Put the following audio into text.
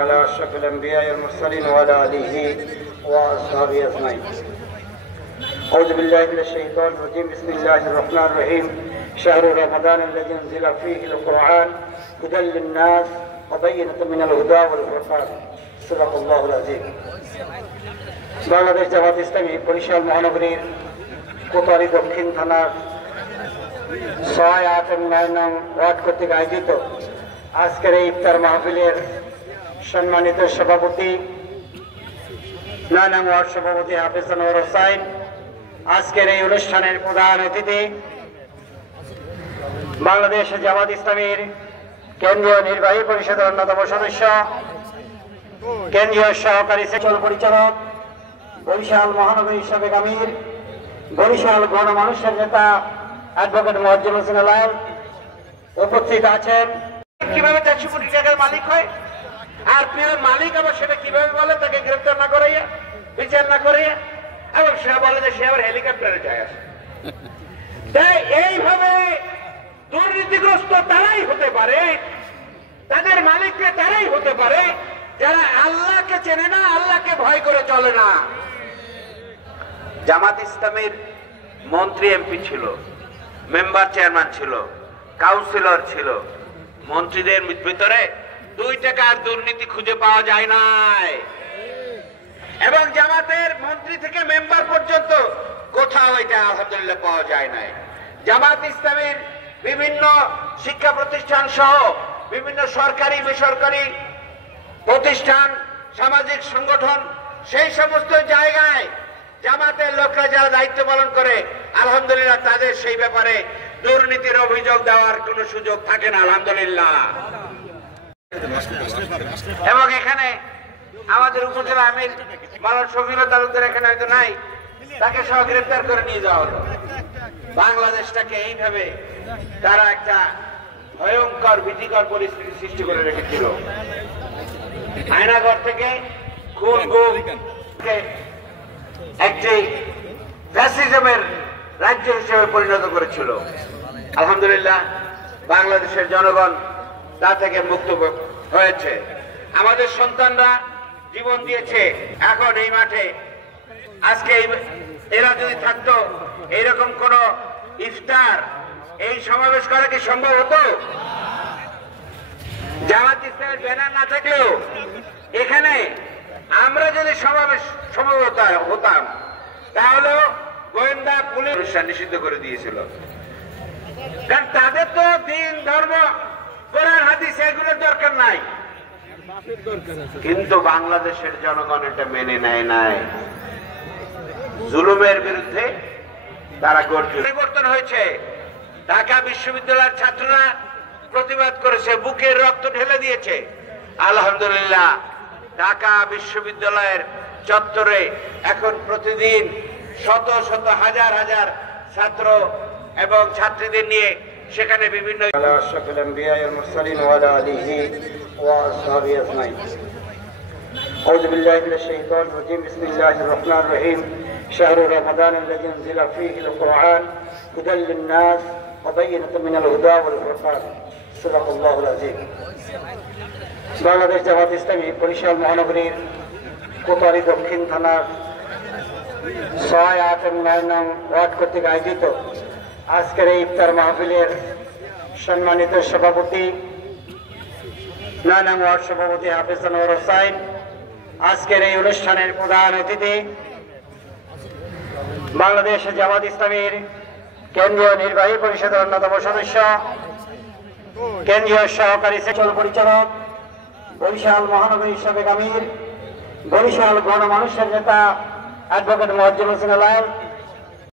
على أشرف الأنبياء والمرسلين وعلى آله وأصحابه أجمعين. أعوذ بالله من الشيطان الرجيم. بسم الله الرحمن الرحيم. شهر رمضان الذي أنزل فيه القرآن هدى للناس وبينة من الهدى والفرقان. صدق الله العظيم. বাংলাদেশ জামাত ইসলামী বরিশাল মহানগরীর কোতোয়ালি দক্ষিণ থানার 6, 8 এবং 9 নং ওয়ার্ড কর্তৃক আয়োজিত আজকের এই ইফতার মাহফিলের সম্মানিত সভাপতি 9 নং ওয়ার্ড সভাপতি হাফেজ আনোয়ার হোসাইন, আজকের এই অনুষ্ঠানের প্রধান অতিথি বাংলাদেশ জামাত ইসলামীর কেন্দ্রীয় নির্বাহী পরিষদের অন্যতম সদস্য, কেন্দ্রীয় সহকারী সেক্টর পরিচালক, বরিশাল মহানগরীর সাবেক আমির, বরিশাল গণমানুষের নেতা অ্যাডভোকেট মোয়াজ্জেম হোসেন লাল উপস্থিত আছেন। কিভাবে 400 কোটি টাকার মালিক হয় আর মালিক আবার সেটা কিভাবে বলে, তাকে গ্রেফতার না করাইয়া, বিচার না করাইয়া, এবং সে বলে যে সে আবার হেলিকপ্টারে যায় আসে। তাই এইভাবে দুর্নীতিগ্রস্ত তারাই হতে পারে, তাদের মালিকরা তারাই হতে পারে যারা আল্লাহকে চেনে না, আল্লাহকে ভয় করে চলে না। জামাত ইসলামের মন্ত্রী এমপি ছিল, মেম্বার চেয়ারম্যান ছিল, কাউন্সিলর ছিল, মন্ত্রীদের ভিতরে 2 টাকার দুর্নীতি খুঁজে পাওয়া যায় নাই, এবং জামাতের মন্ত্রী থেকে মেম্বার পর্যন্ত কোথাও এটা আলহামদুলিল্লাহ পাওয়া যায় নাই। জামাত ইসলামের বিভিন্ন শিক্ষা প্রতিষ্ঠান সহ বিভিন্ন সরকারি বেসরকারি প্রতিষ্ঠান, সামাজিক সংগঠন, সেই সমস্ত জায়গায় জামাতের লোকরা যারা দায়িত্ব পালন করে আলহামদুলিল্লাহ তাদের সেই ব্যাপারে দুর্নীতির অভিযোগ দেওয়ার কোনো সুযোগ থাকে না আলহামদুলিল্লাহ। এবং এখানে আমাদের উপজেলা আমির মাওলানা শফিউল্লাহ তালুকদার এখানে হয়তো নাই, তাকে সহ গ্রেফতার করে নিয়ে যাওয়া হলো। বাংলাদেশটাকে এইভাবে তারা একটা ভয়ঙ্কর ভীতিকর পরিস্থিতি সৃষ্টি করে রেখেছিল। আয়নাঘর থেকে খুন গুম একটি ফ্যাসিজমের রাজ্য হিসেবে পরিণত করেছিল। আলহামদুলিল্লাহ বাংলাদেশের জনগণ তা থেকে মুক্ত হয়েছে। আমাদের সন্তানরা জীবন দিয়েছে। এখন এই মাঠে আজকে এরা যদি থাকতো, এইরকম কোন ইফতার, এই সমাবেশ করা কি সম্ভব হতো? জামাত ইসলামের ব্যানার না থাকলেও এখানে আমরা যদি সমাবেশ সমবেত হতাম, তাহলে গোয়েন্দা পুলিশ নিষিদ্ধ করে দিয়েছিল। কারণ তাদের তো দিন, ধর্ম, কোরআন হাদিস এগুলোর দরকার নাই, কিন্তু বাংলাদেশের জনগণ এটা মেনে নেয় নাই। জুলুমের বিরুদ্ধে তারা পরিবর্তন হয়েছে। ঢাকা বিশ্ববিদ্যালয়ের ছাত্ররা প্রতিবাদ করেছে, বুকের রক্ত ঢেলে দিয়েছে। আলহামদুলিল্লাহ ঢাকা বিশ্ববিদ্যালয়ের চত্বরে এখন প্রতিদিন শত শত হাজার হাজার ছাত্র এবং ছাত্রীদের নিয়ে সেখানে বিভিন্ন أعوذ بالله من الشيطان الرجيم. بسم الله الرحمن الرحيم. شهر رمضان الذي أنزل فيه القرآن هدى للناس وبينة من الهدى والفرقان. صدق الله العظيم. বাংলাদেশ জামাত ইসলামী বরিশাল মহানগরীর কোতোয়ালি দক্ষিণ থানার 6, 8 এবং 9 নং ওয়ার্ড কর্তৃক আয়োজিত আজকের এই ইফতার মাহফিলের সম্মানিত সভাপতি 9 নং ওয়ার্ড সভাপতি হাফেজ আনোয়ার হোসাইন, আজকের এই অনুষ্ঠানের প্রধান অতিথি বাংলাদেশ জামাত ইসলামীর কেন্দ্রীয় নির্বাহী পরিষদের অন্যতম সদস্য, কেন্দ্রীয় সহকারী সেক্টর পরিচালক, বরিশাল মহানগরীর সাবেক আমির, বরিশাল গণমানুষের নেতা অ্যাডভোকেট মোয়াজ্জেম হোসেন লাল